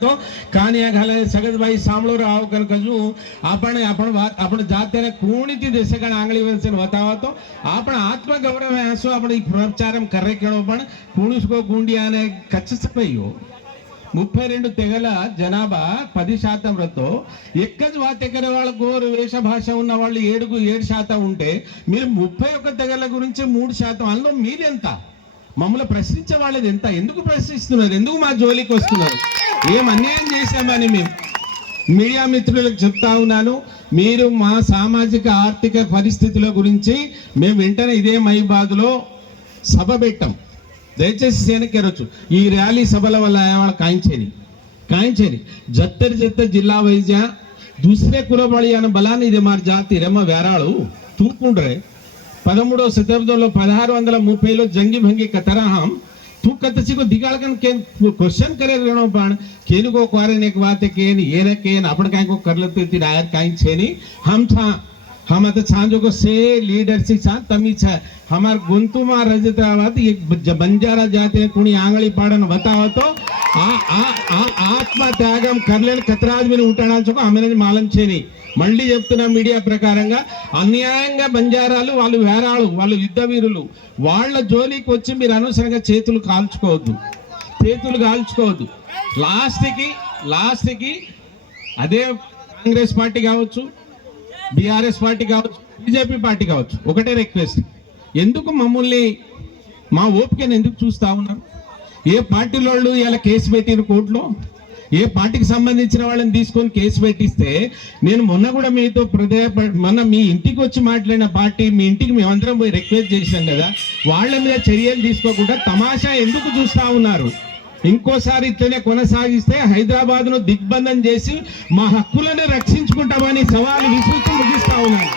तो कहानियां घाले सगत भाई सामलो राव कन कजू आपण जाते कोणीती देशगण आंगली वंशन बतावा तो आपण आत्मगौरव है असो आपण प्रचारम करे केणो पण कोणीसको गुंडियाने कच्चसपयो 32 తెగల జనాభా 10% రతో ఎక్కజ్ వాతే करे వాళ్ళ గోరు వేష భాష ఉన్న వాళ్ళు 7% ఉంటే మీరు 31 తెగల గురించి 3% అందులో మీరెంత మమ్మల్ని ప్రశ్నించే వాళ్ళది ఎంత ఎందుకు ప్రశ్నిస్తున్నారు ఎందుకు మా జోలికి వస్తున్నారు ఏం అన్యాయం చేశామని మేము మీడియా మిత్రులకు చెప్తా ఉన్నాను మీరు మా సామాజిక ఆర్థిక పరిస్థితుల గురించి మేము వెంటనే ఇదే మహిబాద్లో సభ పెట్టాం దయచేసి సేనకెరొచ్చు ఈ ర్యాలీ సభల వల్ల కాయించేని జత్తర్ జిల్లా వైజ్ दूसरे కులబళియాన బలాన్ని ఇది మార్ జాతి రెమ్మ వేరాళు తూకుండ్రే 13వ శతాబ్దంలో 1630లో जंगी भंगी कतरा हम तू कतसी को दिगाळकन के क्वेश्चन करे रेणो पण केनी को क्वारेन एक बात है केन येने केन आपण काय को करलते ती डायर काई छेनी हम आता छांजो को से लीडरशिप छा तमी छा हमार गुंतु मा रजतावत एक बंजारा जाते कुणी आंगली पाडन बताव तो आ आत्म त्यागम करलेन कतराज में ఉంటాడాల్చుకో ఆమెనే మాలం చేని మళ్ళీ చెప్తున్నా మీడియా ప్రకారంగా అన్యాయంగా బంజారాలు వాళ్ళు వేరాళ్ళు వాళ్ళు యుద్ధ వీరులు వాళ్ళ జోలికి వచ్చి మీరు అనవసరంగా చేతులు కాల్చుకోవద్దు లాస్ట్ కి అదే కాంగ్రెస్ పార్టీ కావచ్చు బీఆర్ఎస్ పార్టీ కావచ్చు బీజేపీ పార్టీ కావచ్చు ఒకటే రిక్వెస్ట్ ఎందుకు మమ్మల్ని మా ఓపికను ఎందుకు చూస్తా ఉన్నారు ఏ పార్టీలో వాళ్ళు ఇలా కేసు పెట్టిన కోర్టులో ఏ పార్టీకి సంబంధించిన వాళ్ళని తీసుకొని కేసు పెట్టిస్తే నేను మొన్న కూడా మీతో మొన్న మీ ఇంటికి వచ్చి మాట్లాడిన పార్టీ మీ ఇంటికి మేమందరం పోయి రిక్వెస్ట్ చేశాం కదా వాళ్ళ మీద చర్యలు తీసుకోకుండా తమాషా ఎందుకు చూస్తా ఉన్నారు ఇంకోసారి ఇట్లనే కొనసాగిస్తే హైదరాబాద్ ను దిగ్బంధం చేసి మా హక్కులను రక్షించుకుంటామని సవాలు విసురుతూ ముగిస్తా ఉన్నాను